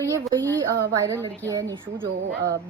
तो ये वही वायरल लड़की है निशु जो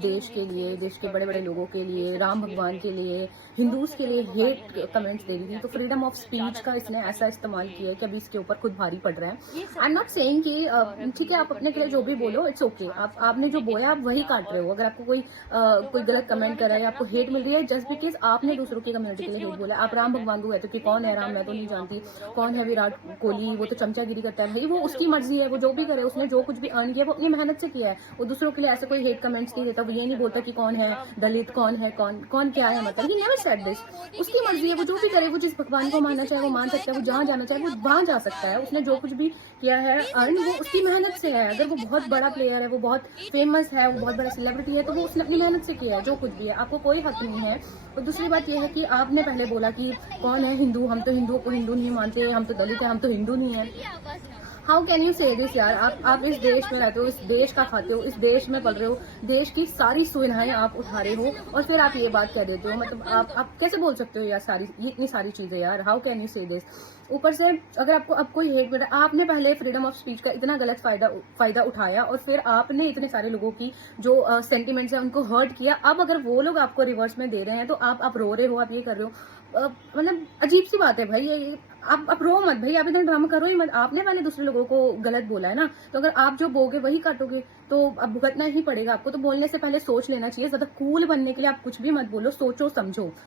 देश के लिए, देश के बड़े बड़े लोगों के लिए, राम भगवान के लिए, हिंदूज के लिए हेट कमेंट्स दे रही थी। तो फ्रीडम ऑफ स्पीच का इसने ऐसा इस्तेमाल किया है कि अभी इसके ऊपर खुद भारी पड़ रहा है। आई एम नॉट सेइंग कि ठीक है आप अपने के लिए जो भी बोलो इट्स ओके, आपने जो बोया आप वही काट रहे हो। अगर आपको कोई गलत कमेंट कर रहा है, आपको हेट मिल रही है जस्ट बिकॉज आपने दूसरों की कम्युनिटी के लिए हेट बोला। आप राम भगवान को कहते हो कि कौन है राम, मैं तो नहीं जानती। कौन है विराट कोहली, वो तो चमचागिरी करता है। भाई वो उसकी मर्जी है, वो जो भी करे, उसने जो कुछ भी अर्न किया वो अपनी मेहनत से किया है। वो दूसरों के लिए ऐसे कोई हेट कमेंट्स नहीं देता। वो ये नहीं बोलता कि कौन है दलित, कौन है कौन क्या है, मतलब ही नेवर सेड दिस। उसकी मर्जी है, वो जो भी करे, वो जिस भगवान को मानना चाहे वो मान सकता है, वो जहाँ जाना चाहे वो वहां जा सकता है। उसने जो कुछ भी किया है अर्न, वो उसकी मेहनत से है। अगर वो बहुत बड़ा प्लेयर है, वो बहुत फेमस है, वो बहुत बड़ा सेलिब्रिटी है, तो वो उसने अपनी मेहनत से किया है। जो कुछ भी है आपको कोई हक नहीं है। और दूसरी बात यह है कि आपने पहले बोला कि कौन है हिंदू, हम तो हिंदुओं को हिंदू नहीं मानते, हम तो दलित है, हम तो हिंदू नहीं है। हाउ कैन यू से दिस यार। आप इस देश में रहते हो, इस देश का खाते हो, इस देश में पल रहे हो, देश की सारी सुविधाएं आप उठा रहे हो और फिर आप ये बात कह देते हो। मतलब आप कैसे बोल सकते हो यार ये इतनी सारी चीजें यार। हाउ कैन यू से दिस। ऊपर से अगर आपको अब कोई हेट मिल रहा है, आपने पहले फ्रीडम ऑफ स्पीच का इतना गलत फायदा उठाया और फिर आपने इतने सारे लोगों की जो सेंटिमेंट्स है उनको हर्ट किया। अब अगर वो लोग आपको रिवर्स में दे रहे हैं तो आप रो रहे हो, आप ये कर रहे हो। मतलब अजीब सी बात है भाई ये। आप रो मत भाई, आप इतना ड्रामा करो ही मत। आपने पहले दूसरे लोगों को गलत बोला है ना, तो अगर आप जो बोगे वही काटोगे तो अब भुगतना ही पड़ेगा आपको। तो बोलने से पहले सोच लेना चाहिए। ज्यादा कूल बनने के लिए आप कुछ भी मत बोलो, सोचो समझो।